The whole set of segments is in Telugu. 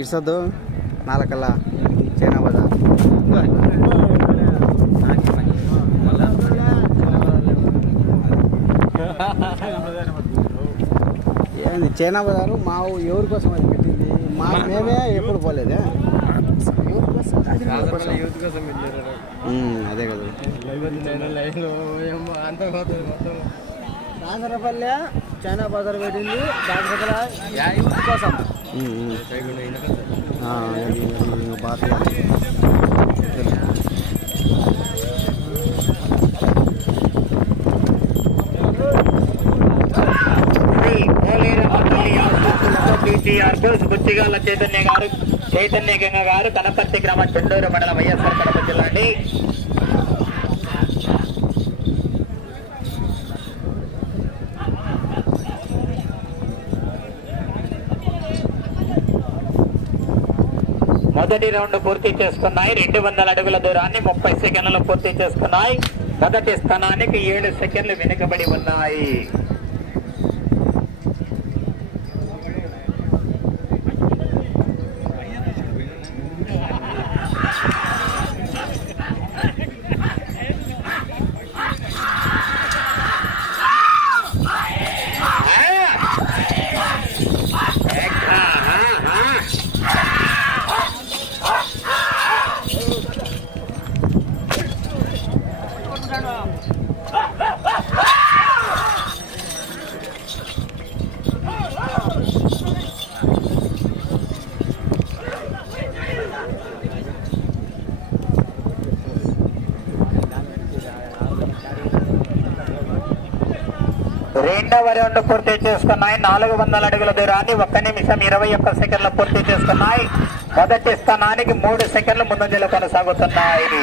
ఇడ్సద్దు? నాలుకల్ల చైనా బజార్. ఏంది చైనా బజారు? మా ఎవరి కోసం అది పెట్టింది? మా మేమే ఎప్పుడు పోలేదే? అదే కదా. దాసరపల్లె చైనా బజార్ పెట్టింది. దాసరపల్లె కోసం బుచ్చిగాల చైతన్య గారు చైతన్య గంగ గారు కనపర్తి గ్రామం చెండూరు మండలం వైఎస్ఆర్ కడప జిల్లా అండి. మొదటి రౌండ్ పూర్తి చేసుకున్నాయి. రెండు వందల అడుగుల దూరాన్ని ముప్పై సెకండ్లు పూర్తి చేసుకున్నాయి. మొదటి స్థానానికి ఏడు సెకండ్లు వెనుకబడి ఉన్నాయి. రెండవ పూర్తి చేసుకున్నాయి. నాలుగు వందల అడుగుల దూరాన్ని ఒక్క నిమిషం ఇరవై ఒక్క సెకండ్లు పూర్తి చేసుకున్నాయి. మొదటి స్థానానికి మూడు సెకండ్లు ముందంజలు కొనసాగుతున్నాయి.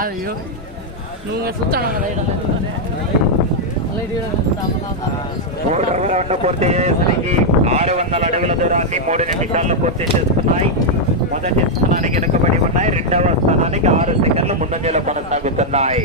అయ్యో. నువ్వు చూస్తాను కదా పూర్తి చేసేసరికి ఆరు వందల అడుగుల దూరాన్ని మూడు నిమిషాల్లో పూర్తి చేసుకున్నాయి మొదటి స్థానానికి వెనుకబడి ఉన్నాయి. రెండవ స్థానానికి ఆరు సెకండ్లు ముందంజలో కొనసాగుతున్నాయి.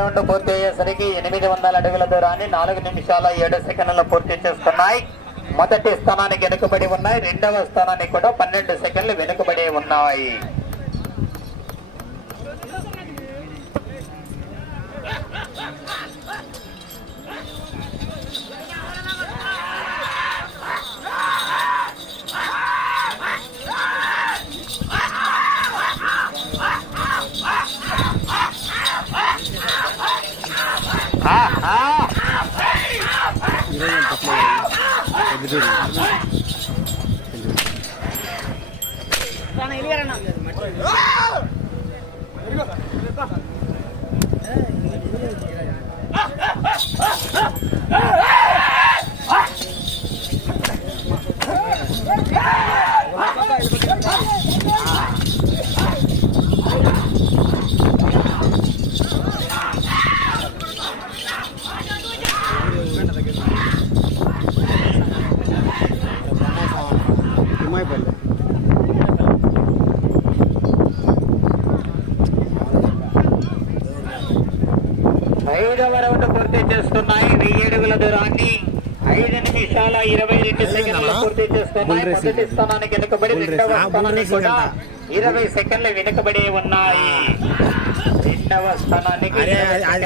రౌండ్ పూర్తి అయ్యేసరికి ఎనిమిది వందల అడుగుల దూరాన్ని నాలుగు నిమిషాల ఏడు సెకండ్లు పూర్తి చేస్తున్నాయి. మొదటి స్థానానికి వెనుకబడి ఉన్నాయి. రెండవ స్థానానికి కూడా పన్నెండు సెకండ్లు వెనుకబడి ఉన్నాయి. Ah! పెద్దదూరు. తిమ్మాయిపల్లి ఐదవ రౌండ్ పూర్తి చేస్తున్నాయి. వెయ్యి అడుగుల దూరాన్ని ఐదు నిమిషాల ఇరవై రెండు సెకండ్లు పూర్తి రేసింగ్. మొదటి స్థానానికి వెనుకబడి రెండవ స్థానానికి కూడా. ఇరవై సెకండ్లు వెనుకబడి ఉన్నాయి. రెండవ స్థానానికి అరే, ఇరవై అది- అది.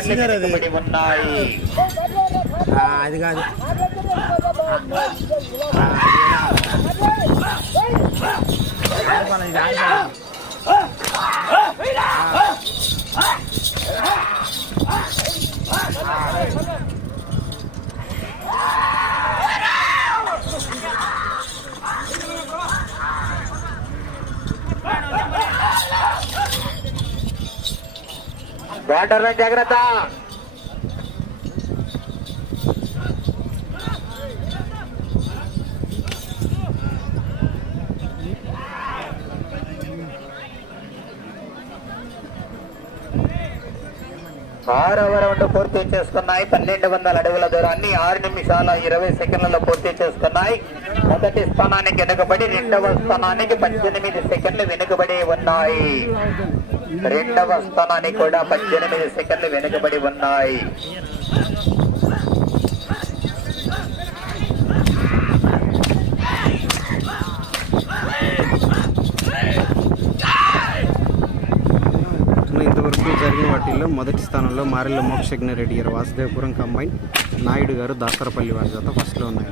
సెకండ్లు సీనియర్ అది. వెనుకబడి ఉన్నాయి ఆ, అది కాదు వాటర్ జాగ్రత్త ఆరవ రౌండ్ పూర్తి చేసుకున్నాయి. పన్నెండు వందల అడుగుల దూరాన్ని ఆరు నిమిషాల ఇరవై సెకండ్లలో పూర్తి చేసుకున్నాయి. మొదటి స్థానానికి వెనుకబడి రెండవ స్థానానికి పద్దెనిమిది సెకండ్లు వెనుకబడి ఉన్నాయి. రెండవ స్థానానికి కూడా పద్దెనిమిది సెకండ్లు వెనుకబడి ఉన్నాయి. వరకు జరిగిన వాటిల్లో మొదటి స్థానంలో మారెల్ల మోక్షజ్ఞ రెడ్డి గారు వాసుదేవపురం కంబైన్ నాయుడు గారు దాసరపల్లి వారి జత ఫస్ట్లో ఉన్నాయి.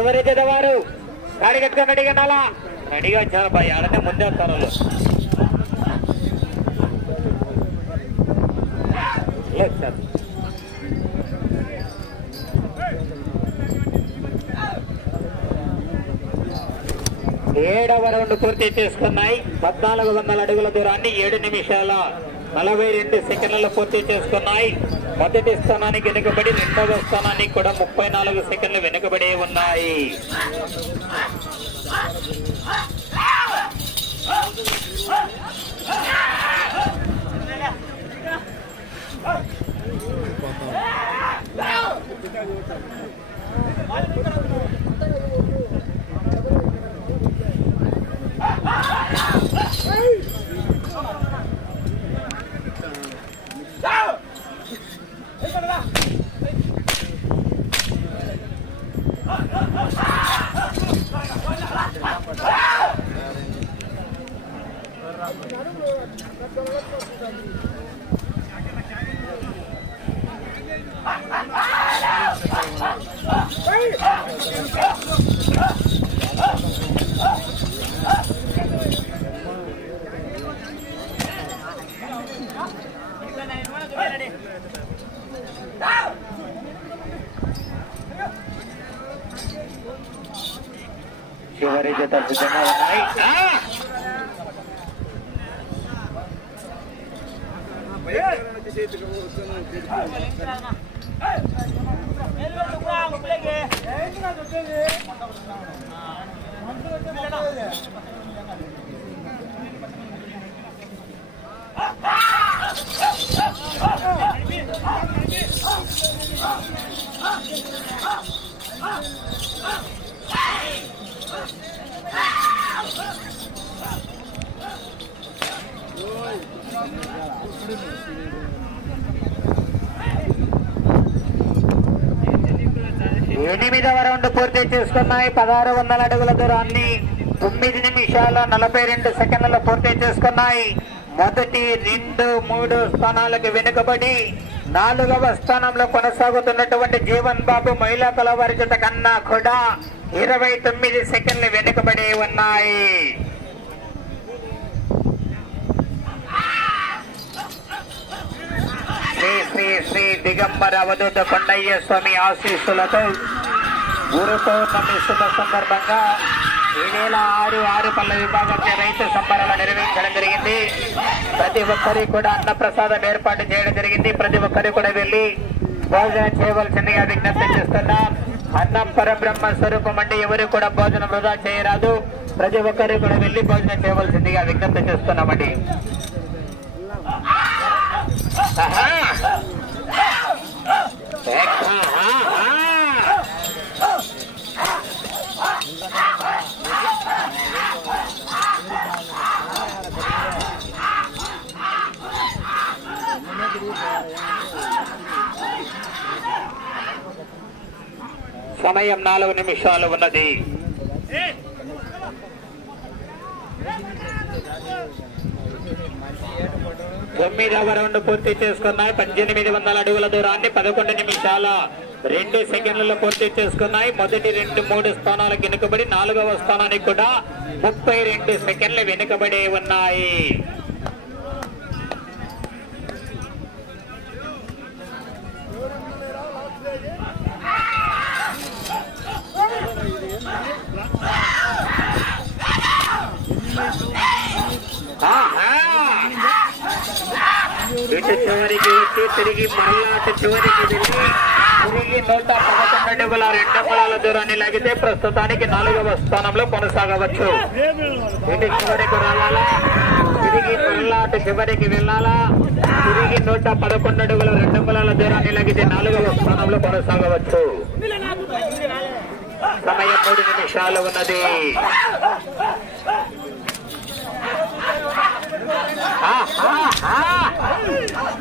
ఎవరైతే వారు గాడి కట్టుకొని రెడీగా ఉండాలా రెడీగా వచ్చారు బాయ్. ఆడనే ముందే వస్తారు వాళ్ళు. లేదు సార్. ఏడవ రౌండ్ పూర్తి చేసుకున్నాయి. పద్నాలుగు వందల అడుగుల దూరాన్ని ఏడు నిమిషాల నలభై రెండు సెకండ్లలో పూర్తి చేసుకున్నాయి. మొదటి స్థానానికి వెనుకబడి రెండవ స్థానానికి కూడా ముప్పై నాలుగు సెకండ్లు వెనుకబడి ఉన్నాయి. 아! చివరి జత సిద్ధంగా ఉన్నాయి Ah! ఎనిమిదవ రౌండ్ పూర్తి చేసుకున్నాయి? పదహారు వందల అడుగుల దూరాన్ని తొమ్మిది నిమిషాల నలభై రెండు సెకండ్లు పూర్తి చేసుకున్నాయి. మొదటి రెండు మూడు స్థానాలకు వెనుకబడి నాలుగవ స్థానంలో కొనసాగుతున్నటువంటి జీవన్ బాబు మహిళా కళావారి జత కన్నా కూడా ఇరవై తొమ్మిది సెకండ్లు వెనుకబడి ఉన్నాయి. శ్రీ శ్రీ శ్రీ దిగంబర అవధూత కొండయ్య స్వామి ఆశీస్సులతో గురు పౌర్ణమి శుభ సందర్భంగా ఈ నెల ఆరు ఆరు పళ్ళ విభాగంలో రైతు సంబరాలు నిర్వహించడం జరిగింది. ప్రతి ఒక్కరికి కూడా అన్న ప్రసాదం ఏర్పాటు చేయడం జరిగింది. ప్రతి ఒక్కరు కూడా వెళ్ళి భోజనం చేయవలసిందిగా విజ్ఞప్తి చేస్తున్నాం. అన్నం పరబ్రహ్మ స్వరూపం అంటే ఎవరు కూడా భోజనం వృధా చేయరాదు ప్రతి ఒక్కరు కూడా వెళ్ళి భోజనం చేయవలసిందిగా విజ్ఞప్తి చేస్తున్నామండి ఆహా! ఆహా! సమయం నాలుగు నిమిషాలు ఉన్నది. తొమ్మిదవ రౌండ్ పూర్తి చేసుకున్నాయి. పద్దెనిమిది వందల అడుగుల దూరాన్ని పదకొండు నిమిషాల రెండు సెకండ్లలో పూర్తి చేసుకున్నాయి. మొదటి రెండు మూడు స్థానాలకు వెనుకబడి నాలుగవ స్థానానికి కూడా ముప్పై రెండు సెకండ్లు వెనుకబడి ఉన్నాయి ఆహా! ఇటు చివరికి ఇటు తిరిగి మరలా అటు చివరికి తిరిగి తిరిగి నూట పదకొండు అడుగుల రెండు అంగుళాల దూరాన్ని లాగితే ప్రస్తుతానికి నాలుగవ స్థానంలో కొనసాగవచ్చు. ఇటు చివరికి రావాలా? తిరిగి మరలా అటు చివరికి వెళ్ళాలా? తిరిగి నూట పదకొండు అడుగుల రెండు అంగుళాల దూరాన్ని లాగితే నాలుగవ స్థానంలో కొనసాగవచ్చు. సమయం మూడు నిమిషాలు ఉన్నది. ha ha ha Come on!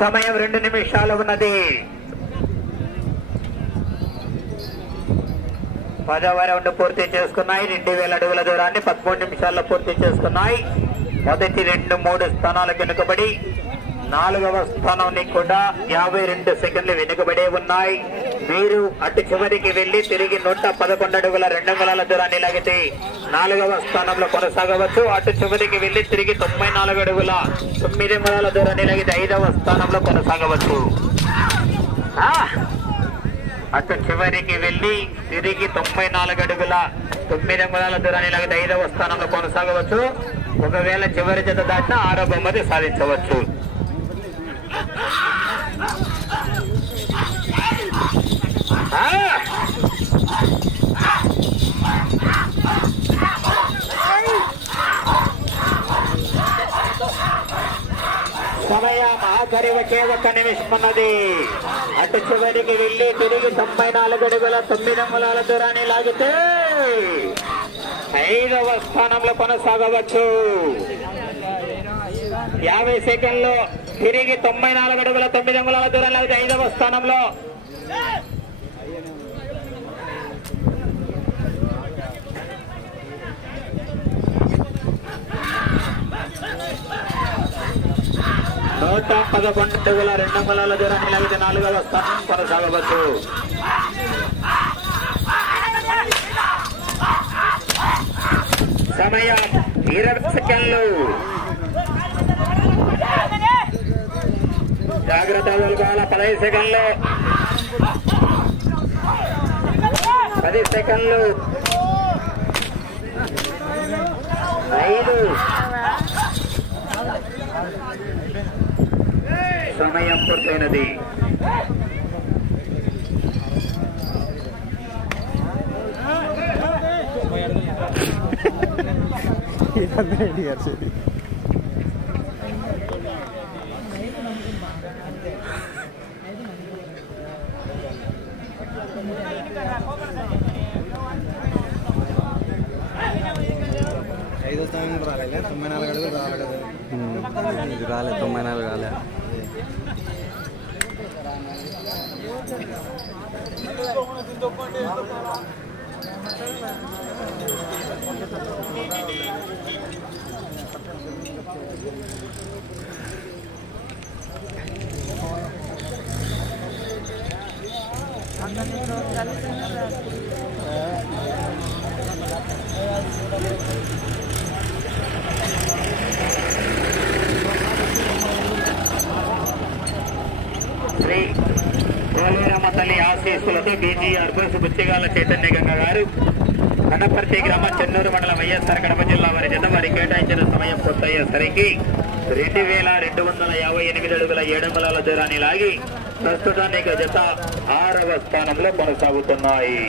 సమయం రెండు నిమిషాలు ఉన్నది. పదవ రౌండ్ పూర్తి చేసుకున్నాయి. రెండు వేల అడుగుల దూరాన్ని పదమూడు నిమిషాల్లో పూర్తి చేసుకున్నాయి. మొదటి రెండు మూడు స్థానాలకు వెనుకబడి నాలుగవ స్థానాన్ని కూడా యాభై రెండు సెకండ్లు వెనుకబడే ఉన్నాయి. మీరు అటు చివరికి వెళ్ళి తిరిగి నూట పదకొండు అడుగుల రెండు అంగుళాల దూరాన్ని లాగితే నాలుగవ స్థానంలో కొనసాగవచ్చు. అటు చివరికి వెళ్ళి తిరిగి తొంభై నాలుగు అడుగుల తొమ్మిది అంగుళాల దూరాన్ని లాగితే ఐదవ స్థానంలో కొనసాగవచ్చు. అటు చివరికి వెళ్ళి తిరిగి తొంభై నాలుగు అడుగుల తొమ్మిది అంగుళాల దూరాన్ని లాగితే ఐదవ స్థానంలో కొనసాగవచ్చు. ఒకవేళ చివరి జత దాటిన ఆరో బహుమతి సాధించవచ్చు. సమయం ఆఖరి ఒకే నిమిషమున్నది అటు చివరికి వెళ్ళి తిరిగి తొంభై నాలుగు అడుగుల తొమ్మిది అంగుళాల దూరాన్ని లాగితే ఐదవ స్థానంలో కొనసాగవచ్చు. యాభై సెకండ్లో తిరిగి తొంభై నాలుగు అడుగుల తొమ్మిది అంగుళాల దూరంలో ఐదవ స్థానంలో. నూట పదకొండు అడుగుల రెండు అంగుళాల దూరాన్ని లాగితే నాలుగవ స్థానం కొనసాగవచ్చు. సమయం ఇరవై సెకండ్లు. జాగ్రత్త తొలగాల పదహైదు సెకండ్లు. పది సెకండ్లు. ఐదు. సమయం పూర్తయినది. ఇదంతా ఏంటి గారు ఇది రాలే తొంభై నాలుగు రాలే శ్రీ తల్లి బీజీఆర్ బుచ్చిగాల చైతన్య గంగ గారు. కనపర్తి గ్రామ చెన్నూరు మండలం వైఎస్ఆర్ కడప జిల్లా వారి చేత వారి కేటాయించిన సమయం పూర్తయ్యేసరికి రెండు వేల రెండు వందల యాభై ఎనిమిది అడుగుల ఏడంగుళాల దూరాన్ని లాగి ప్రస్తుతానికి జత ఆరవ స్థానంలో కొనసాగుతున్నాయి.